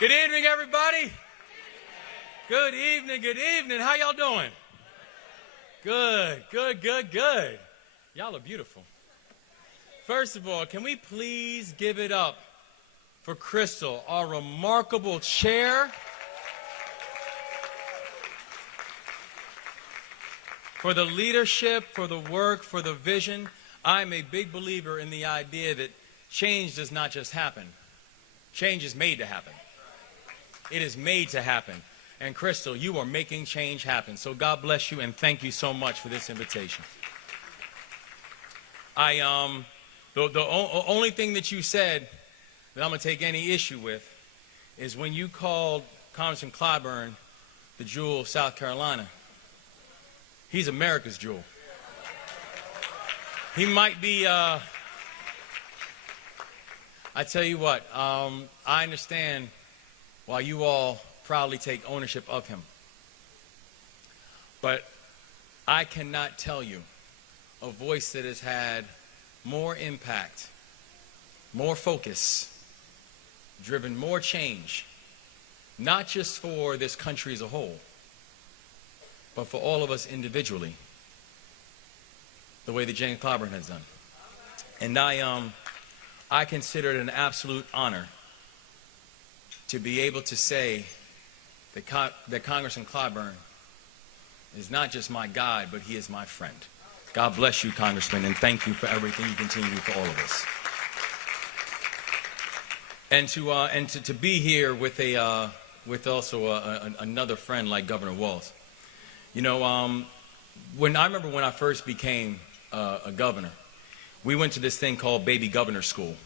Good evening, everybody. Good evening, good evening. How y'all doing? Good, good, good, good. Y'all are beautiful. First of all, can we please give it up for Crystal, our remarkable chair, for the leadership, for the work, for the vision. I'm a big believer in the idea that change does not just happen. Change is made to happen. It is made to happen. And Crystal, you are making change happen. So God bless you and thank you so much for this invitation. The only thing that you said that I'm going to take any issue with is when you called Congressman Clyburn the jewel of South Carolina. He's America's jewel. He might be, I tell you what, I understand why you all proudly take ownership of him. But I cannot tell you a voice that has had more impact, more focus, driven more change, not just for this country as a whole, but for all of us individually, the way that James Clyburn has done. And I consider it an absolute honor to be able to say that Congressman Clyburn is not just my guide, but he is my friend. God bless you, Congressman, and thank you for everything you continue for all of us. And to be here with also another friend like Governor Walz. You know, I remember when I first became a governor, we went to this thing called Baby Governor School.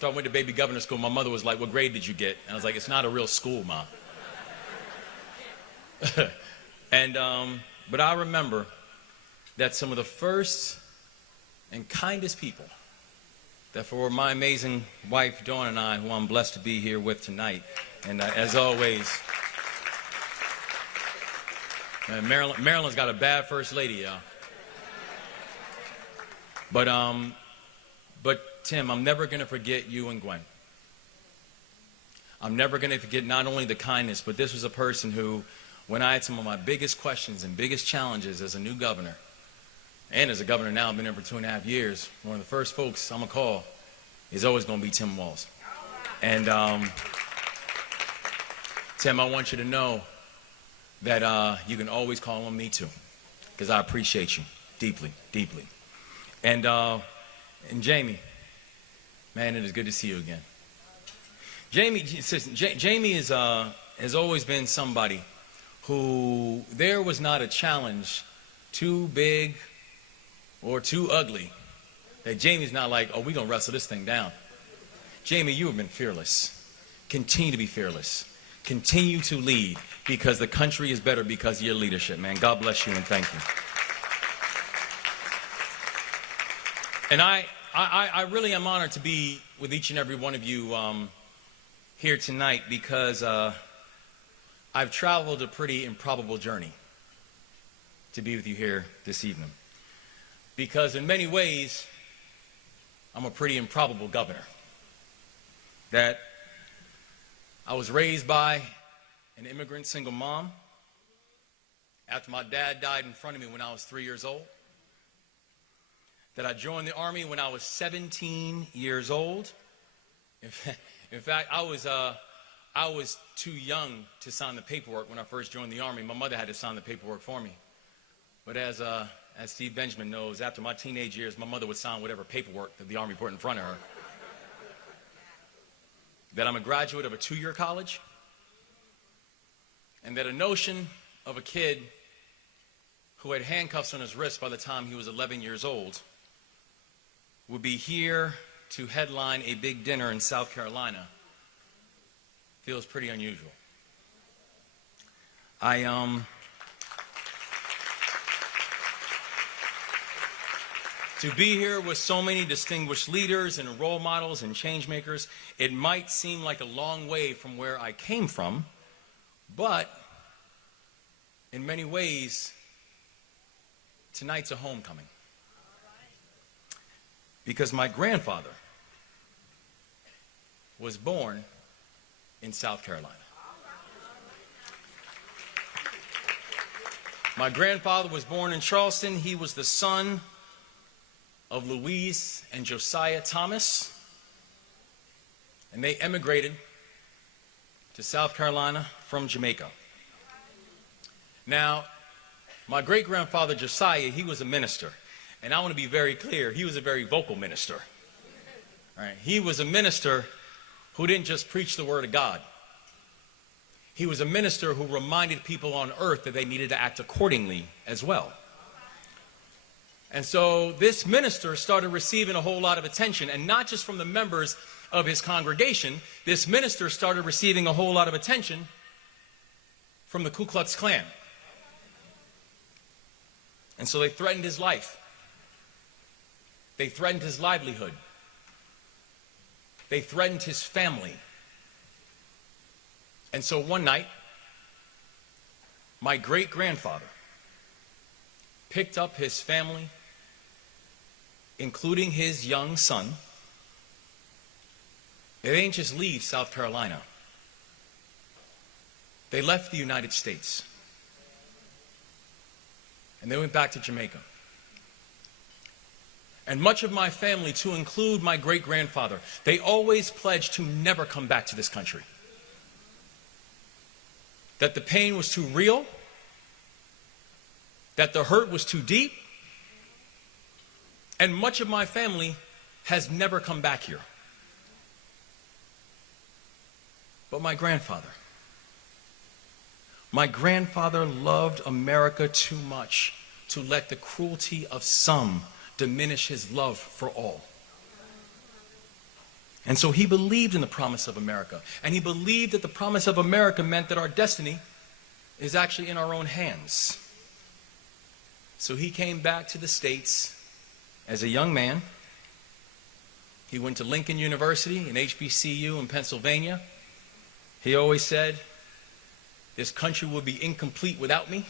So I went to Baby Governor School. My mother was like, "What grade did you get?" And I was like, "It's not a real school, Ma." But I remember that some of the first and kindest people that for my amazing wife, Dawn, and I, who I'm blessed to be here with tonight, and as always, Maryland's got a bad first lady, y'all. But Tim, I'm never going to forget you and Gwen. I'm never going to forget not only the kindness, but this was a person who, when I had some of my biggest questions and biggest challenges as a new governor, and as a governor now, I've been here for 2.5 years, one of the first folks I'm going to call is always going to be Tim Walz. And Tim, I want you to know that you can always call on me too, because I appreciate you deeply, deeply. And Jamie, man, it is good to see you again. Jamie has always been somebody who there was not a challenge too big or too ugly that Jamie's not like, "Oh, we're going to wrestle this thing down." Jamie, you have been fearless. Continue to be fearless. Continue to lead, because the country is better because of your leadership, man. God bless you and thank you. And I really am honored to be with each and every one of you here tonight, because I've traveled a pretty improbable journey to be with you here this evening. Because in many ways, I'm a pretty improbable governor. That I was raised by an immigrant single mom after my dad died in front of me when I was 3 years old. That I joined the Army when I was 17 years old. In fact, I was too young to sign the paperwork when I first joined the Army. My mother had to sign the paperwork for me. But as Steve Benjamin knows, after my teenage years, my mother would sign whatever paperwork that the Army put in front of her. That I'm a graduate of a 2-year college. And that a notion of a kid who had handcuffs on his wrist by the time he was 11 years old would be here to headline a big dinner in South Carolina feels pretty unusual. To be here with so many distinguished leaders and role models and change makers, it might seem like a long way from where I came from, but in many ways, tonight's a homecoming. Because my grandfather was born in South Carolina. My grandfather was born in Charleston. He was the son of Louise and Josiah Thomas, and they emigrated to South Carolina from Jamaica. Now, my great-grandfather Josiah, he was a minister, and I want to be very clear, he was a very vocal minister. All right? He was a minister who didn't just preach the word of God. He was a minister who reminded people on earth that they needed to act accordingly as well. And so this minister started receiving a whole lot of attention, and not just from the members of his congregation. This minister started receiving a whole lot of attention from the Ku Klux Klan. And so they threatened his life. They threatened his livelihood. They threatened his family. And so one night, my great-grandfather picked up his family, including his young son. They didn't just leave South Carolina. They left the United States. And they went back to Jamaica. And much of my family, to include my great-grandfather, they always pledged to never come back to this country. That the pain was too real, that the hurt was too deep, and much of my family has never come back here. But my grandfather loved America too much to let the cruelty of some diminish his love for all. And so he believed in the promise of America. And he believed that the promise of America meant that our destiny is actually in our own hands. So he came back to the States as a young man. He went to Lincoln University and HBCU in Pennsylvania. He always said, this country would be incomplete without me,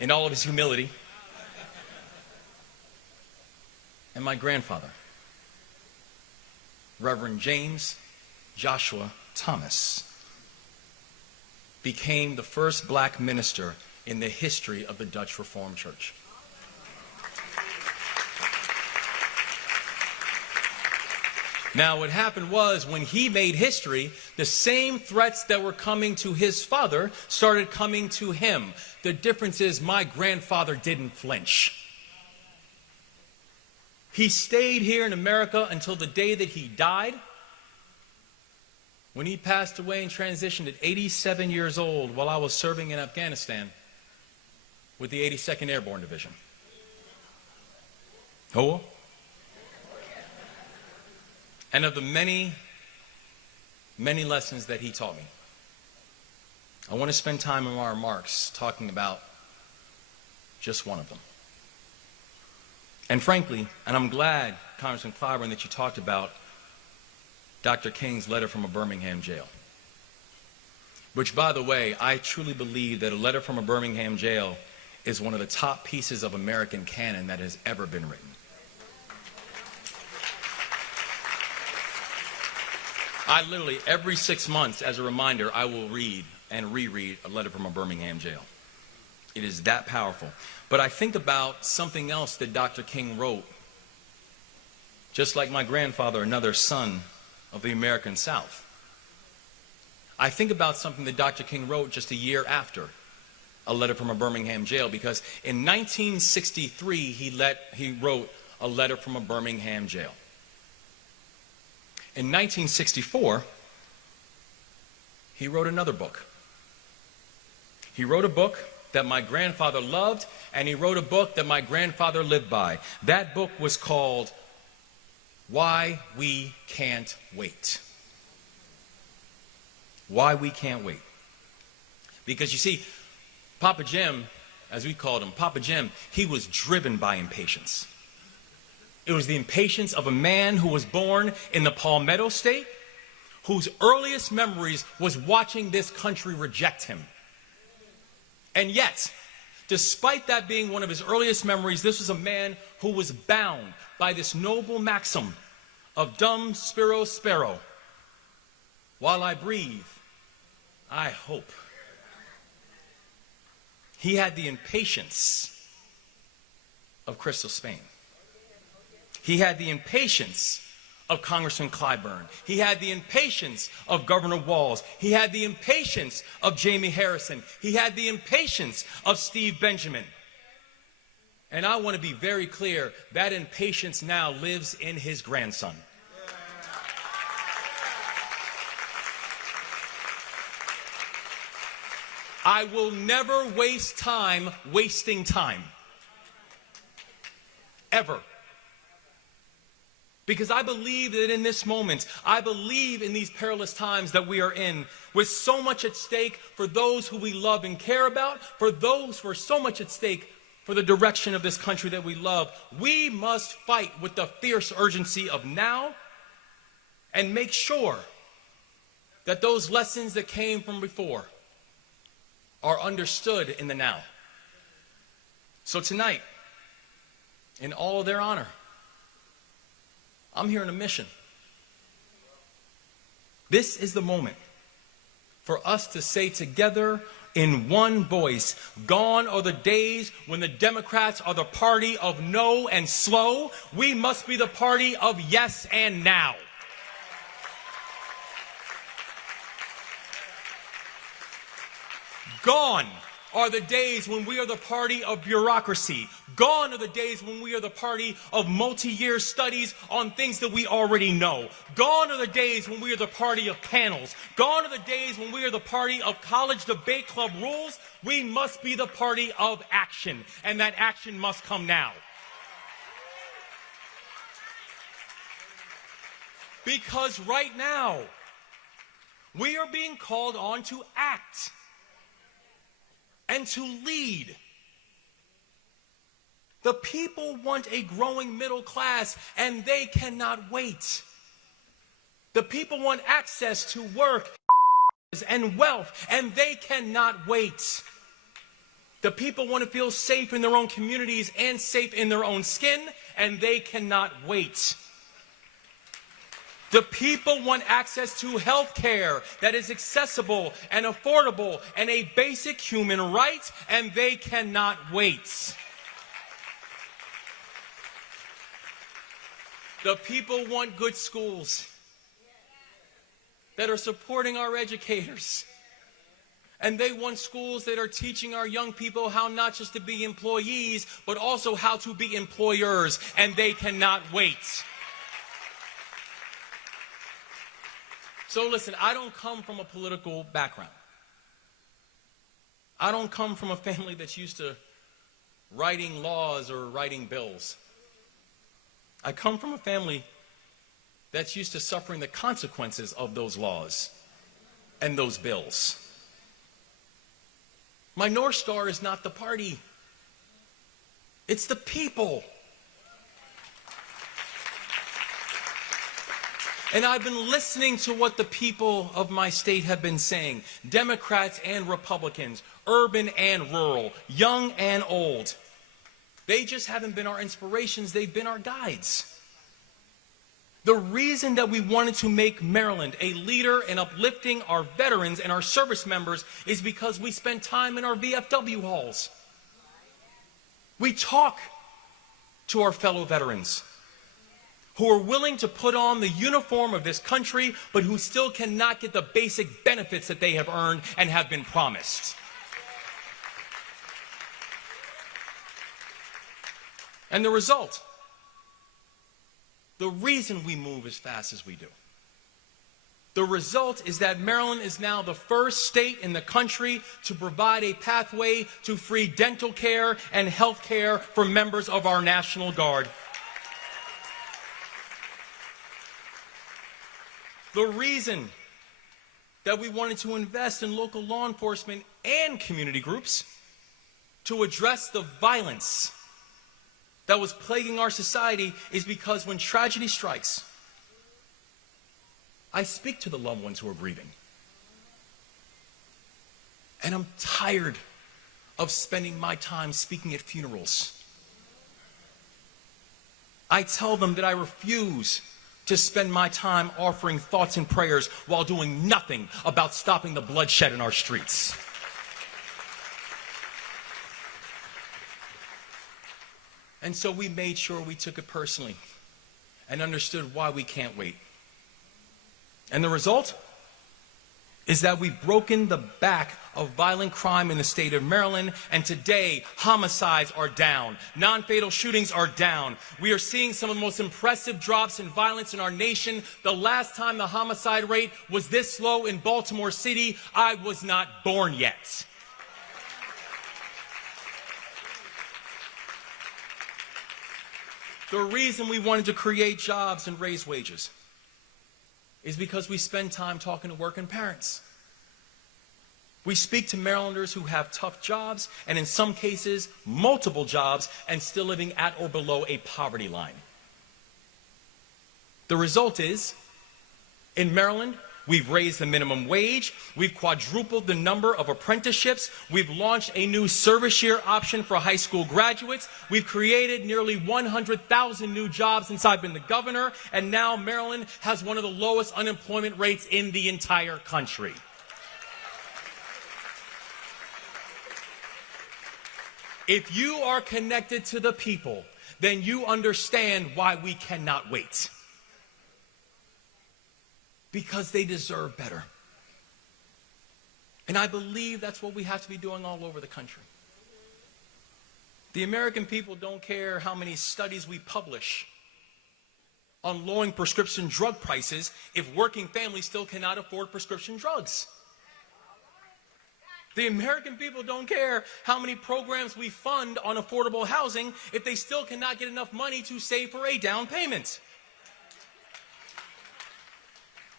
in all of his humility. And my grandfather, Reverend James Joshua Thomas, became the first black minister in the history of the Dutch Reformed Church. Now, what happened was, when he made history, the same threats that were coming to his father started coming to him. The difference is, my grandfather didn't flinch. He stayed here in America until the day that he died. When he passed away and transitioned at 87 years old while I was serving in Afghanistan with the 82nd Airborne Division. Oh. And of the many, many lessons that he taught me, I want to spend time in my remarks talking about just one of them. And frankly, and I'm glad, Congressman Clyburn, that you talked about Dr. King's letter from a Birmingham jail. Which, by the way, I truly believe that a letter from a Birmingham jail is one of the top pieces of American canon that has ever been written. I literally, every 6 months, as a reminder, I will read and reread a letter from a Birmingham jail. It is that powerful. But I think about something else that Dr. King wrote. Just like my grandfather, another son of the American South. I think about something that Dr. King wrote just a year after a letter from a Birmingham jail, because in 1963 he wrote a letter from a Birmingham jail. In 1964, he wrote another book. He wrote a book that my grandfather loved, and he wrote a book that my grandfather lived by. That book was called Why We Can't Wait. Why We Can't Wait. Because you see, Papa Jim, as we called him, Papa Jim, he was driven by impatience. It was the impatience of a man who was born in the Palmetto state, whose earliest memories was watching this country reject him. And yet, despite that being one of his earliest memories, this was a man who was bound by this noble maxim of dum spiro spero. while I breathe, I hope. He had the impatience of Crystal Spain. He had the impatience of Congressman Clyburn. He had the impatience of Governor Walz. He had the impatience of Jamie Harrison. He had the impatience of Steve Benjamin. And I want to be very clear, that impatience now lives in his grandson. I will never waste time wasting time. Ever. Because I believe that in this moment, I believe in these perilous times that we are in, with so much at stake for those who we love and care about, for those who are so much at stake for the direction of this country that we love. We must fight with the fierce urgency of now and make sure that those lessons that came from before are understood in the now. So tonight, in all their honor, I'm here on a mission. This is the moment for us to say together in one voice, gone are the days when the Democrats are the party of no and slow. We must be the party of yes and now. Gone are the days when we are the party of bureaucracy. Gone are the days when we are the party of multi-year studies on things that we already know. Gone are the days when we are the party of panels. Gone are the days when we are the party of college debate club rules. We must be the party of action, and that action must come now. Because right now, we are being called on to act and to lead. The people want a growing middle class, and they cannot wait. The people want access to work and wealth, and they cannot wait. The people want to feel safe in their own communities and safe in their own skin, and they cannot wait. The people want access to health care that is accessible and affordable and a basic human right, and they cannot wait. The people want good schools that are supporting our educators. And they want schools that are teaching our young people how not just to be employees, but also how to be employers, and they cannot wait. So listen, I don't come from a political background. I don't come from a family that's used to writing laws or writing bills. I come from a family that's used to suffering the consequences of those laws and those bills. My North Star is not the party. It's the people. And I've been listening to what the people of my state have been saying, Democrats and Republicans, urban and rural, young and old. They just haven't been our inspirations, they've been our guides. The reason that we wanted to make Maryland a leader in uplifting our veterans and our service members is because we spend time in our VFW halls. We talk to our fellow veterans who are willing to put on the uniform of this country, but who still cannot get the basic benefits that they have earned and have been promised. And the result, the reason we move as fast as we do, the result is that Maryland is now the first state in the country to provide a pathway to free dental care and health care for members of our National Guard. The reason that we wanted to invest in local law enforcement and community groups to address the violence that was plaguing our society is because when tragedy strikes, I speak to the loved ones who are grieving. And I'm tired of spending my time speaking at funerals. I tell them that I refuse to spend my time offering thoughts and prayers while doing nothing about stopping the bloodshed in our streets. And so we made sure we took it personally and understood why we can't wait. And the result is that we've broken the back of violent crime in the state of Maryland, and today homicides are down, non-fatal shootings are down. We are seeing some of the most impressive drops in violence in our nation. The last time the homicide rate was this low in Baltimore City, I was not born yet. The reason we wanted to create jobs and raise wages is because we spend time talking to working parents. We speak to Marylanders who have tough jobs, and in some cases, multiple jobs, and still living at or below a poverty line. The result is, in Maryland, we've raised the minimum wage, we've quadrupled the number of apprenticeships, we've launched a new service year option for high school graduates, we've created nearly 100,000 new jobs since I've been the governor, and now Maryland has one of the lowest unemployment rates in the entire country. If you are connected to the people, then you understand why we cannot wait. Because they deserve better. And I believe that's what we have to be doing all over the country. The American people don't care how many studies we publish on lowering prescription drug prices if working families still cannot afford prescription drugs. The American people don't care how many programs we fund on affordable housing if they still cannot get enough money to save for a down payment.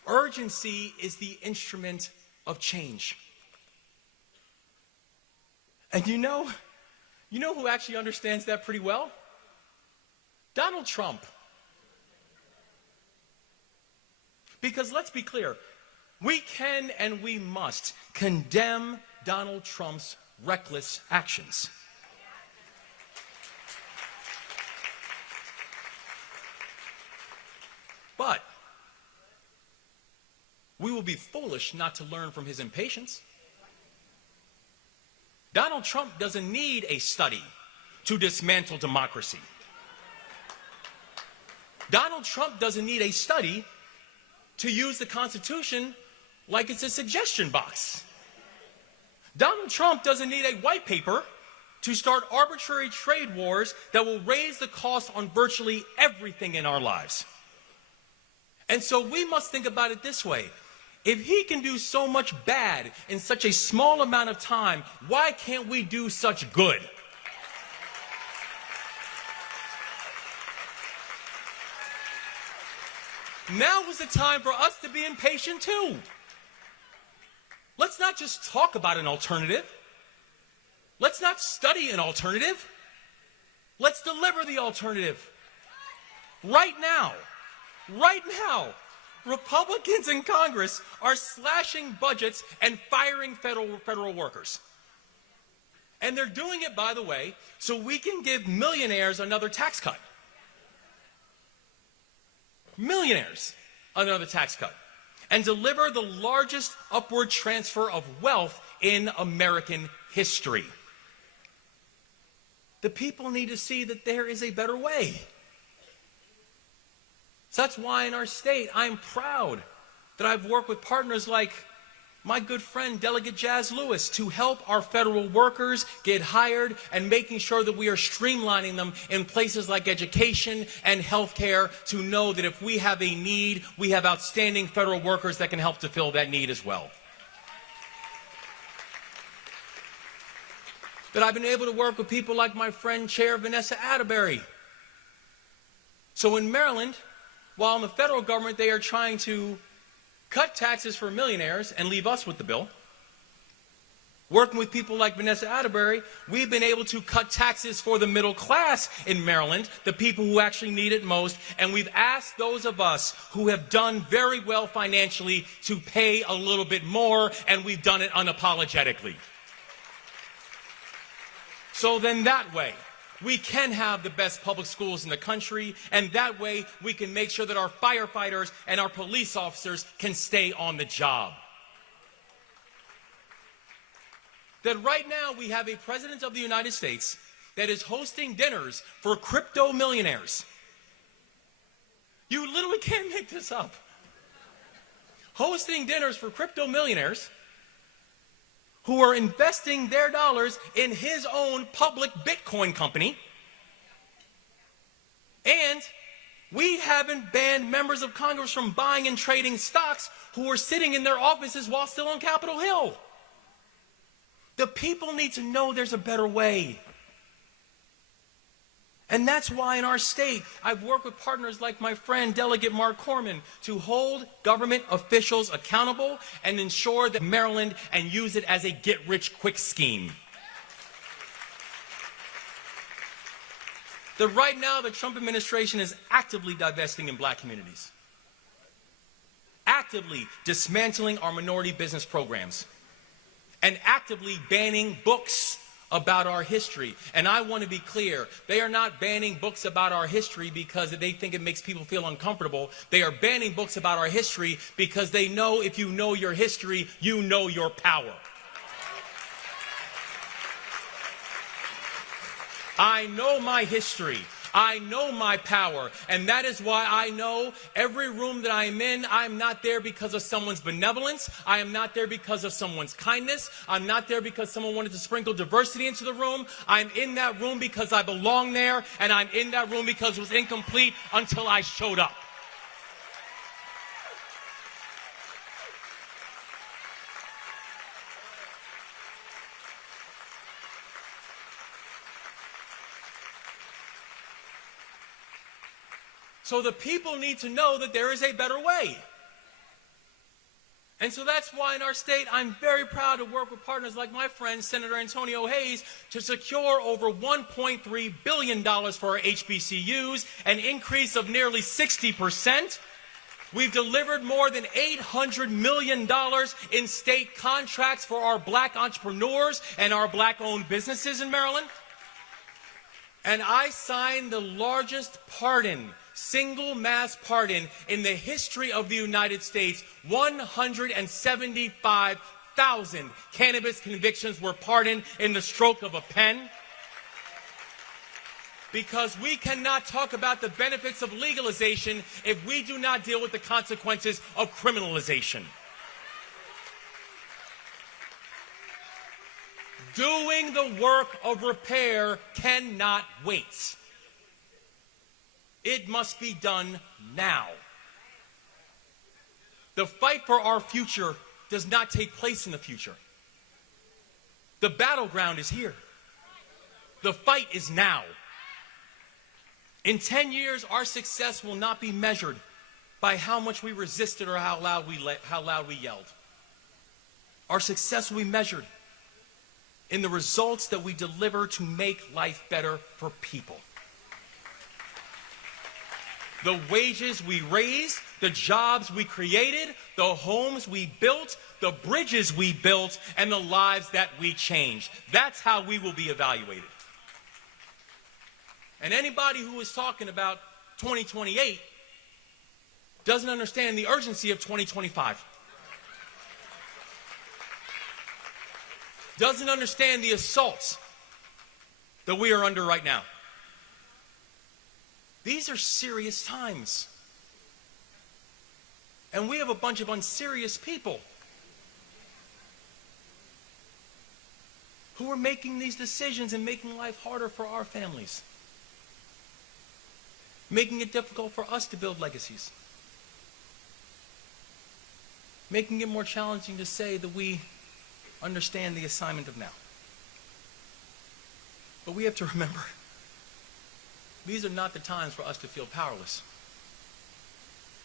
Urgency is the instrument of change. And you know who actually understands that pretty well? Donald Trump. Because let's be clear, we can and we must condemn Donald Trump's reckless actions. But we will be foolish not to learn from his impatience. Donald Trump doesn't need a study to dismantle democracy. Donald Trump doesn't need a study to use the Constitution like it's a suggestion box. Donald Trump doesn't need a white paper to start arbitrary trade wars that will raise the cost on virtually everything in our lives. And so we must think about it this way. If he can do so much bad in such a small amount of time, why can't we do such good? Now is the time for us to be impatient too. Let's not just talk about an alternative. Let's not study an alternative. Let's deliver the alternative. Right now, Republicans in Congress are slashing budgets and firing federal workers. And they're doing it, by the way, so we can give millionaires another tax cut. Millionaires another tax cut. And deliver the largest upward transfer of wealth in American history. The people need to see that there is a better way. So that's why in our state, I'm proud that I've worked with partners like my good friend, Delegate Jazz Lewis, to help our federal workers get hired and making sure that we are streamlining them in places like education and healthcare to know that if we have a need, we have outstanding federal workers that can help to fill that need as well. That I've been able to work with people like my friend Chair Vanessa Atterbury. So in Maryland, while in the federal government they are trying to cut taxes for millionaires and leave us with the bill, working with people like Vanessa Atterbury, we've been able to cut taxes for the middle class in Maryland, the people who actually need it most, and we've asked those of us who have done very well financially to pay a little bit more, and we've done it unapologetically. So then that way, we can have the best public schools in the country, and that way we can make sure that our firefighters and our police officers can stay on the job. That right now we have a president of the United States that is hosting dinners for crypto millionaires. You literally can't make this up. Hosting dinners for crypto millionaires who are investing their dollars in his own public Bitcoin company. And we haven't banned members of Congress from buying and trading stocks who are sitting in their offices while still on Capitol Hill. The people need to know there's a better way. And that's why in our state, I've worked with partners like my friend Delegate Mark Corman to hold government officials accountable and ensure that Maryland and use it as a get-rich-quick scheme. That right now the Trump administration is actively divesting in black communities, actively dismantling our minority business programs, and actively banning books about our history. And I want to be clear, they are not banning books about our history because they think it makes people feel uncomfortable. They are banning books about our history because they know if you know your history, you know your power. I know my history. I know my power, and that is why I know every room that I'm in, I'm not there because of someone's benevolence. I am not there because of someone's kindness. I'm not there because someone wanted to sprinkle diversity into the room. I'm in that room because I belong there, and I'm in that room because it was incomplete until I showed up. So the people need to know that there is a better way. And so that's why in our state, I'm very proud to work with partners like my friend, Senator Antonio Hayes, to secure over $1.3 billion for our HBCUs, an increase of nearly 60%. We've delivered more than $800 million in state contracts for our black entrepreneurs and our black-owned businesses in Maryland. And I signed the largest pardon, single mass pardon in the history of the United States. 175,000 cannabis convictions were pardoned in the stroke of a pen. Because we cannot talk about the benefits of legalization if we do not deal with the consequences of criminalization. Doing the work of repair cannot wait. It must be done now. The fight for our future does not take place in the future. The battleground is here. The fight is now. In 10 years, our success will not be measured by how much we resisted or how loud we yelled. Our success will be measured in the results that we deliver to make life better for people. The wages we raised, the jobs we created, the homes we built, the bridges we built, and the lives that we changed. That's how we will be evaluated. And anybody who is talking about 2028 doesn't understand the urgency of 2025. Doesn't understand the assaults that we are under right now. These are serious times. And we have a bunch of unserious people who are making these decisions and making life harder for our families. Making it difficult for us to build legacies. Making it more challenging to say that we understand the assignment of now. But we have to remember, these are not the times for us to feel powerless.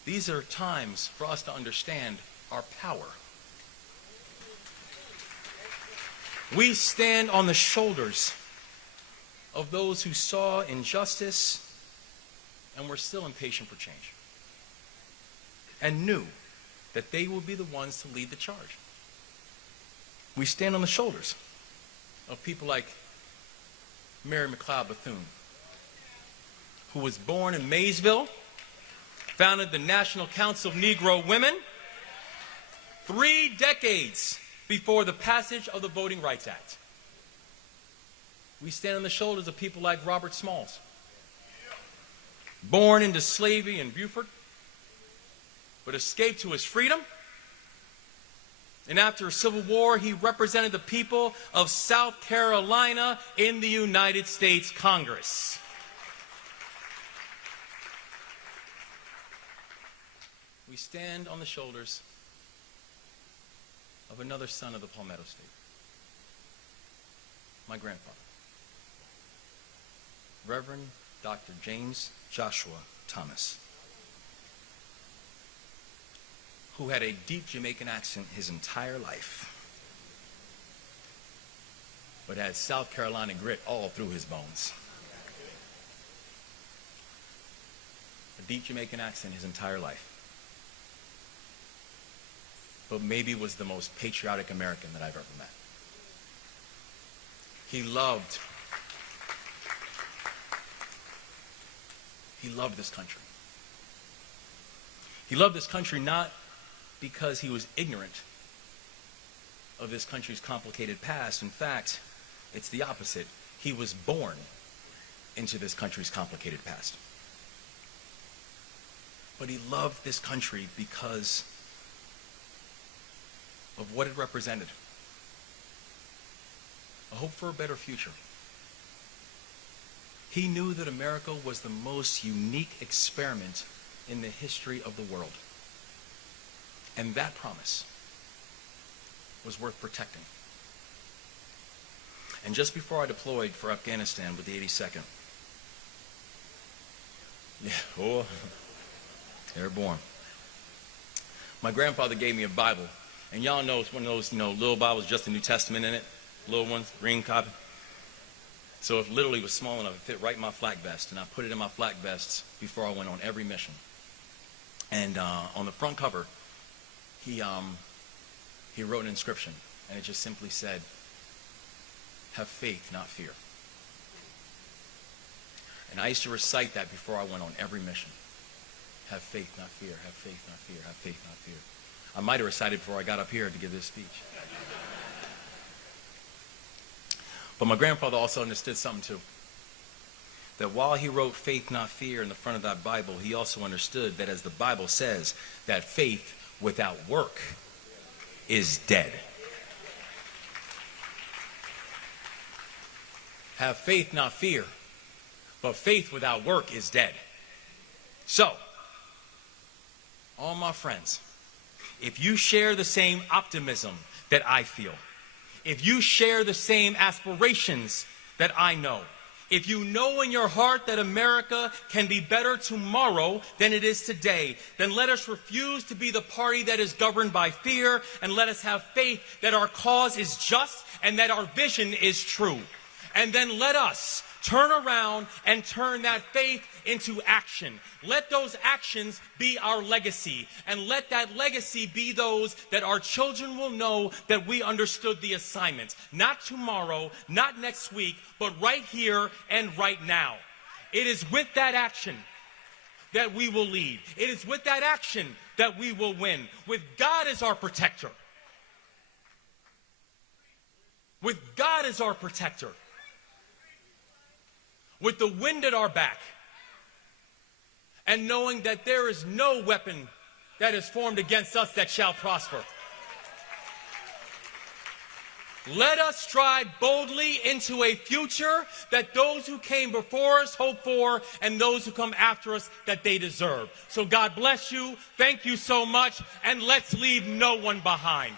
These are times for us to understand our power. We stand on the shoulders of those who saw injustice and were still impatient for change, and knew that they will be the ones to lead the charge. We stand on the shoulders of people like Mary McLeod Bethune, who was born in Maysville, founded the National Council of Negro Women 3 decades before the passage of the Voting Rights Act. We stand on the shoulders of people like Robert Smalls, born into slavery in Beaufort, but escaped to his freedom. And after a Civil War, he represented the people of South Carolina in the United States Congress. We stand on the shoulders of another son of the Palmetto State, my grandfather, Reverend Dr. James Joshua Thomas, who had a deep Jamaican accent his entire life, but had South Carolina grit all through his bones. A deep Jamaican accent his entire life, but maybe was the most patriotic American that I've ever met. He loved this country. He loved this country not because he was ignorant of this country's complicated past. In fact, it's the opposite. He was born into this country's complicated past. But he loved this country because of what it represented. A hope for a better future. He knew that America was the most unique experiment in the history of the world. And that promise was worth protecting. And just before I deployed for Afghanistan with the 82nd, airborne, my grandfather gave me a Bible. And y'all know it's one of those, little Bibles, just the New Testament in it, little ones, green copy. So it literally was small enough, it fit right in my flak vest, and I put it in my flak vest before I went on every mission. And on the front cover, he wrote an inscription, and it just simply said, "Have faith, not fear." And I used to recite that before I went on every mission. Have faith, not fear. Have faith, not fear. Have faith, not fear. I might have recited before I got up here to give this speech. But my grandfather also understood something too. That while he wrote faith, not fear in the front of that Bible, he also understood that, as the Bible says, that faith without work is dead. Have faith, not fear. But faith without work is dead. So, all my friends, if you share the same optimism that I feel, if you share the same aspirations that I know, if you know in your heart that America can be better tomorrow than it is today, then let us refuse to be the party that is governed by fear, and let us have faith that our cause is just and that our vision is true. And then let us turn around and turn that faith into action. Let those actions be our legacy, and let that legacy be those that our children will know that we understood the assignment. Not tomorrow, not next week, but right here and right now. It is with that action that we will lead. It is with that action that we will win. With God as our protector. With God as our protector. With the wind at our back, and knowing that there is no weapon that is formed against us that shall prosper. Let us stride boldly into a future that those who came before us hope for, and those who come after us that they deserve. So God bless you. Thank you so much, and let's leave no one behind.